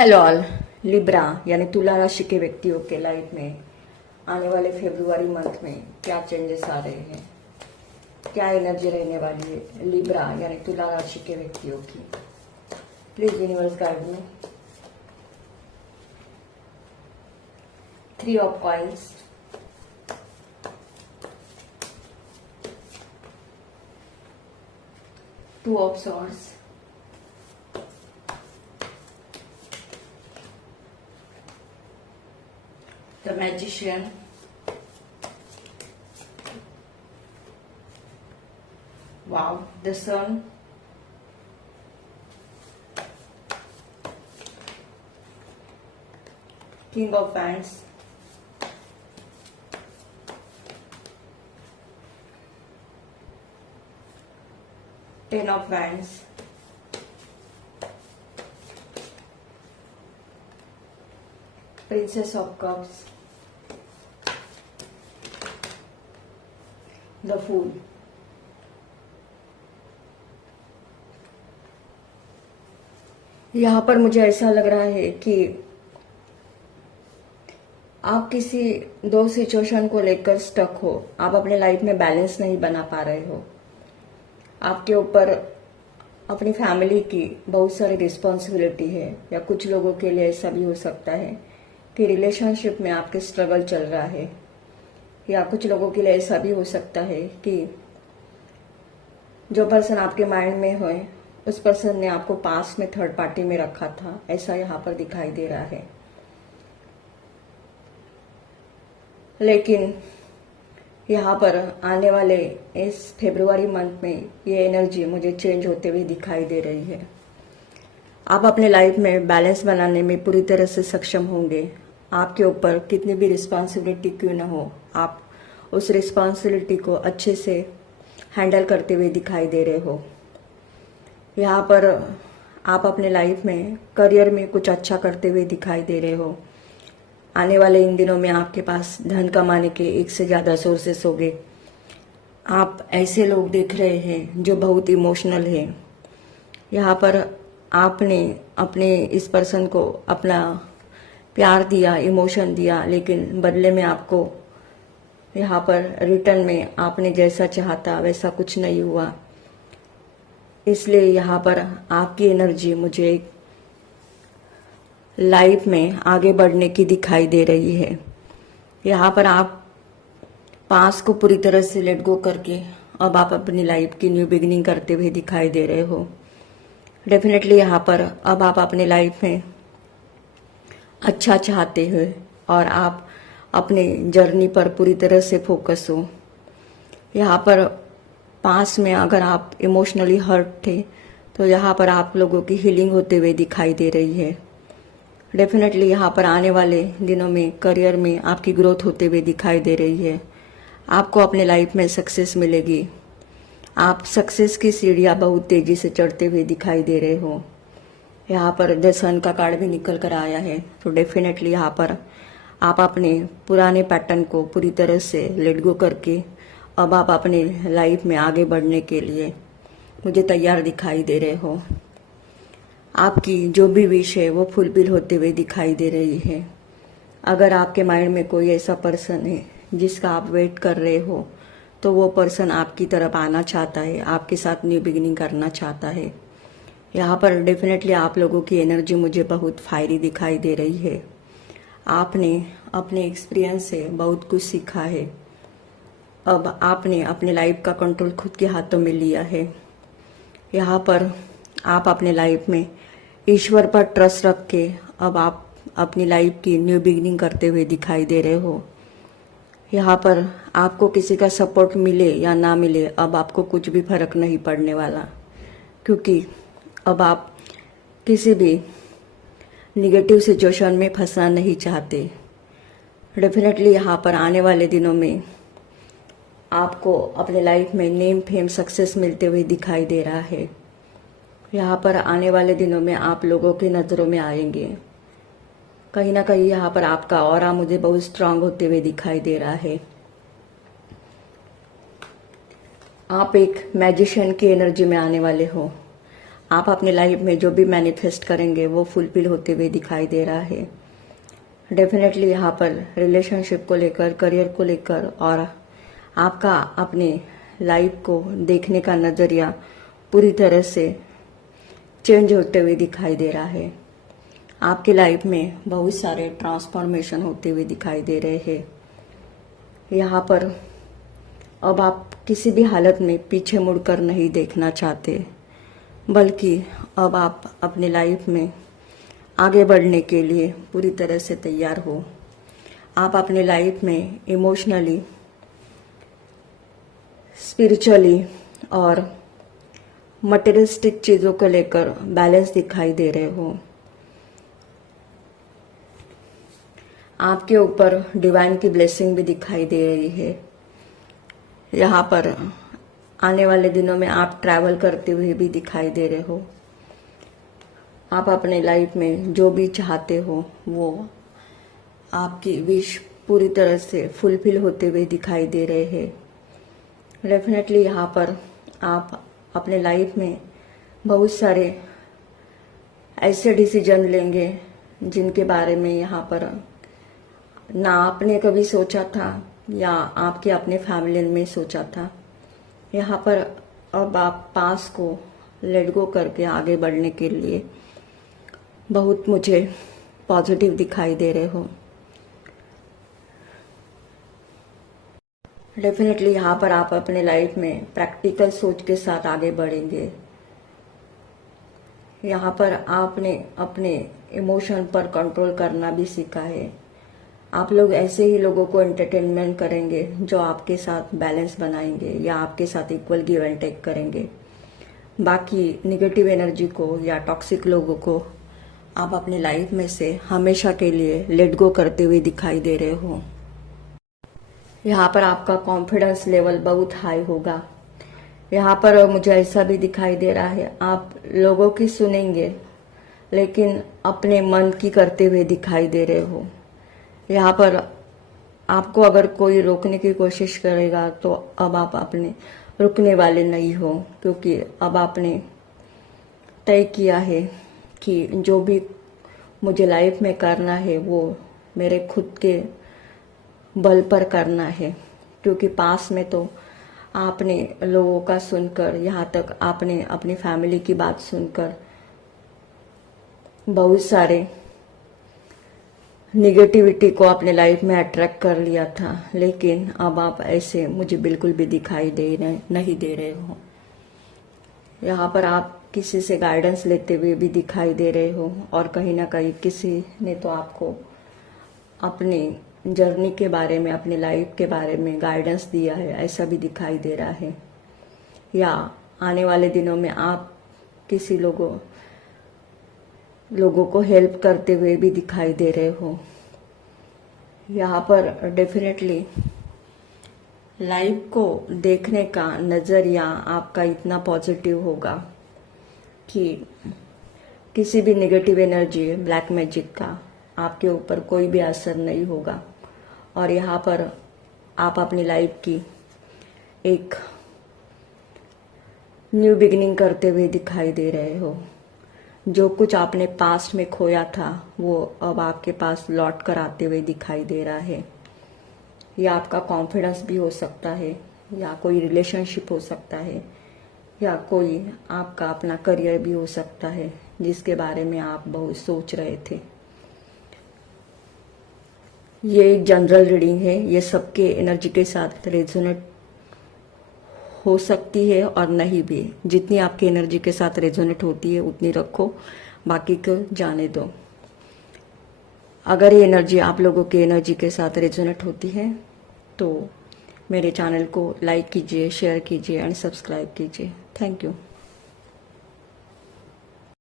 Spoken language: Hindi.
Hello all. लिब्रा यानी तुला राशि के व्यक्तियों के लाइफ में आने वाले फरवरी मंथ में क्या चेंजेस आ रहे हैं, क्या एनर्जी रहने वाली है लिब्रा यानी तुला राशि के व्यक्तियों की। प्लीज यूनिवर्स गाइड में। 3 of coins, two of swords, the magician, wow, the sun, king of wands, ten of wands, princess of cups, the fool। यहाँ पर मुझे ऐसा लग रहा है कि आप किसी दो सिचुएशन को लेकर स्टक हो, आप अपने लाइफ में बैलेंस नहीं बना पा रहे हो। आपके ऊपर अपनी फैमिली की बहुत सारी रिस्पॉन्सिबिलिटी है, या कुछ लोगों के लिए ऐसा भी हो सकता है कि रिलेशनशिप में आपके स्ट्रगल चल रहा है, या कुछ लोगों के लिए ऐसा भी हो सकता है कि जो पर्सन आपके माइंड में हो उस पर्सन ने आपको पास में थर्ड पार्टी में रखा था, ऐसा यहाँ पर दिखाई दे रहा है। लेकिन यहाँ पर आने वाले इस फरवरी मंथ में ये एनर्जी मुझे चेंज होते हुए दिखाई दे रही है। आप अपने लाइफ में बैलेंस बनाने में पूरी तरह से सक्षम होंगे। आपके ऊपर कितनी भी रिस्पॉन्सिबिलिटी क्यों ना हो, आप उस रिस्पॉन्सिबिलिटी को अच्छे से हैंडल करते हुए दिखाई दे रहे हो। यहाँ पर आप अपने लाइफ में करियर में कुछ अच्छा करते हुए दिखाई दे रहे हो। आने वाले इन दिनों में आपके पास धन कमाने के एक से ज़्यादा सोर्सेस होंगे। आप ऐसे लोग देख रहे हैं जो बहुत इमोशनल है। यहाँ पर आपने अपने इस पर्सन को अपना प्यार दिया, इमोशन दिया, लेकिन बदले में आपको यहाँ पर रिटर्न में आपने जैसा चाहता वैसा कुछ नहीं हुआ। इसलिए यहाँ पर आपकी एनर्जी मुझे लाइफ में आगे बढ़ने की दिखाई दे रही है। यहाँ पर आप पास को पूरी तरह से लेट गो करके अब आप अपनी लाइफ की न्यू बिगिनिंग करते हुए दिखाई दे रहे हो। डेफिनेटली यहाँ पर अब आप अपने लाइफ में अच्छा चाहते हो और आप अपने जर्नी पर पूरी तरह से फोकस हो। यहाँ पर पास में अगर आप इमोशनली हर्ट थे तो यहाँ पर आप लोगों की हीलिंग होते हुए दिखाई दे रही है। डेफिनेटली यहाँ पर आने वाले दिनों में करियर में आपकी ग्रोथ होते हुए दिखाई दे रही है। आपको अपने लाइफ में सक्सेस मिलेगी। आप सक्सेस की सीढ़ियाँ बहुत तेजी से चढ़ते हुए दिखाई दे रहे हो। यहाँ पर द सन का कार्ड भी निकल कर आया है, तो डेफिनेटली यहाँ पर आप अपने पुराने पैटर्न को पूरी तरह से लेट गो करके अब आप अपने लाइफ में आगे बढ़ने के लिए मुझे तैयार दिखाई दे रहे हो। आपकी जो भी विश है वो फुलफिल होते हुए दिखाई दे रही है। अगर आपके माइंड में कोई ऐसा पर्सन है जिसका आप वेट कर रहे हो, तो वो पर्सन आपकी तरफ आना चाहता है, आपके साथ न्यू बिगिनिंग करना चाहता है। यहाँ पर डेफिनेटली आप लोगों की एनर्जी मुझे बहुत फायरी दिखाई दे रही है। आपने अपने एक्सपीरियंस से बहुत कुछ सीखा है। अब आपने अपने लाइफ का कंट्रोल खुद के हाथों में लिया है। यहाँ पर आप अपने लाइफ में ईश्वर पर ट्रस्ट रख के अब आप अपनी लाइफ की न्यू बिगिनिंग करते हुए दिखाई दे रहे हो। यहाँ पर आपको किसी का सपोर्ट मिले या ना मिले, अब आपको कुछ भी फर्क नहीं पड़ने वाला, क्योंकि अब आप किसी भी निगेटिव सिचुएशन में फंसना नहीं चाहते। डेफिनेटली यहाँ पर आने वाले दिनों में आपको अपने लाइफ में नेम फेम सक्सेस मिलते हुए दिखाई दे रहा है। यहाँ पर आने वाले दिनों में आप लोगों की नज़रों में आएंगे। कहीं ना कहीं यहाँ पर आपका ऑरा मुझे बहुत स्ट्रांग होते हुए दिखाई दे रहा है। आप एक मैजिशियन की एनर्जी में आने वाले हो। आप अपनी लाइफ में जो भी मैनिफेस्ट करेंगे वो फुलफिल होते हुए दिखाई दे रहा है। डेफिनेटली यहाँ पर रिलेशनशिप को लेकर, करियर को लेकर और आपका अपने लाइफ को देखने का नज़रिया पूरी तरह से चेंज होते हुए दिखाई दे रहा है। आपकी लाइफ में बहुत सारे ट्रांसफॉर्मेशन होते हुए दिखाई दे रहे हैं। यहाँ पर अब आप किसी भी हालत में पीछे मुड़कर नहीं देखना चाहते, बल्कि अब आप अपनी लाइफ में आगे बढ़ने के लिए पूरी तरह से तैयार हो। आप अपनी लाइफ में इमोशनली, स्पिरिचुअली और मटेरियलिस्टिक चीज़ों को लेकर बैलेंस दिखाई दे रहे हो। आपके ऊपर डिवाइन की ब्लेसिंग भी दिखाई दे रही है। यहाँ पर आने वाले दिनों में आप ट्रैवल करते हुए भी दिखाई दे रहे हो। आप अपने लाइफ में जो भी चाहते हो वो आपकी विश पूरी तरह से फुलफिल होते हुए दिखाई दे रहे हैं। डेफिनेटली यहाँ पर आप अपने लाइफ में बहुत सारे ऐसे डिसीजन लेंगे जिनके बारे में यहाँ पर ना आपने कभी सोचा था या आपके अपने फैमिली में सोचा था। यहाँ पर अब आप पास को लेट गो करके आगे बढ़ने के लिए बहुत मुझे पॉजिटिव दिखाई दे रहे हो। डेफिनेटली यहाँ पर आप अपने लाइफ में प्रैक्टिकल सोच के साथ आगे बढ़ेंगे। यहाँ पर आपने अपने इमोशन पर कंट्रोल करना भी सीखा है। आप लोग ऐसे ही लोगों को एंटरटेनमेंट करेंगे जो आपके साथ बैलेंस बनाएंगे या आपके साथ इक्वल गिव एंड टेक करेंगे। बाकी निगेटिव एनर्जी को या टॉक्सिक लोगों को आप अपनी लाइफ में से हमेशा के लिए लेट गो करते हुए दिखाई दे रहे हो। यहाँ पर आपका कॉन्फिडेंस लेवल बहुत हाई होगा। यहाँ पर मुझे ऐसा भी दिखाई दे रहा है आप लोगों की सुनेंगे लेकिन अपने मन की करते हुए दिखाई दे रहे हो। यहाँ पर आपको अगर कोई रोकने की कोशिश करेगा तो अब आप अपने रुकने वाले नहीं हो, क्योंकि अब आपने तय किया है कि जो भी मुझे लाइफ में करना है वो मेरे खुद के बल पर करना है। क्योंकि पास में तो आपने लोगों का सुनकर, यहाँ तक आपने अपनी फैमिली की बात सुनकर बहुत सारे निगेटिविटी को अपने लाइफ में अट्रैक्ट कर लिया था, लेकिन अब आप ऐसे मुझे बिल्कुल भी दिखाई नहीं दे रहे हो। यहाँ पर आप किसी से गाइडेंस लेते हुए भी दिखाई दे रहे हो और कहीं ना कहीं किसी ने तो आपको अपनी जर्नी के बारे में, अपनी लाइफ के बारे में गाइडेंस दिया है, ऐसा भी दिखाई दे रहा है। या आने वाले दिनों में आप किसी लोगों को हेल्प करते हुए भी दिखाई दे रहे हो। यहाँ पर डेफिनेटली लाइफ को देखने का नज़रिया आपका इतना पॉजिटिव होगा कि किसी भी नेगेटिव एनर्जी, ब्लैक मैजिक का आपके ऊपर कोई भी असर नहीं होगा। और यहाँ पर आप अपनी लाइफ की एक न्यू बिगिनिंग करते हुए दिखाई दे रहे हो। जो कुछ आपने पास्ट में खोया था वो अब आपके पास लौट कर आते हुए दिखाई दे रहा है। या आपका कॉन्फिडेंस भी हो सकता है, या कोई रिलेशनशिप हो सकता है, या कोई आपका अपना करियर भी हो सकता है जिसके बारे में आप बहुत सोच रहे थे। ये एक जनरल रीडिंग है, ये सबके एनर्जी के साथ रेजोनेट हो सकती है और नहीं भी। जितनी आपकी एनर्जी के साथ रेजोनेट होती है उतनी रखो, बाकी को जाने दो। अगर ये एनर्जी आप लोगों की एनर्जी के साथ रेजोनेट होती है तो मेरे चैनल को लाइक कीजिए, शेयर कीजिए एंड सब्सक्राइब कीजिए। Thank you.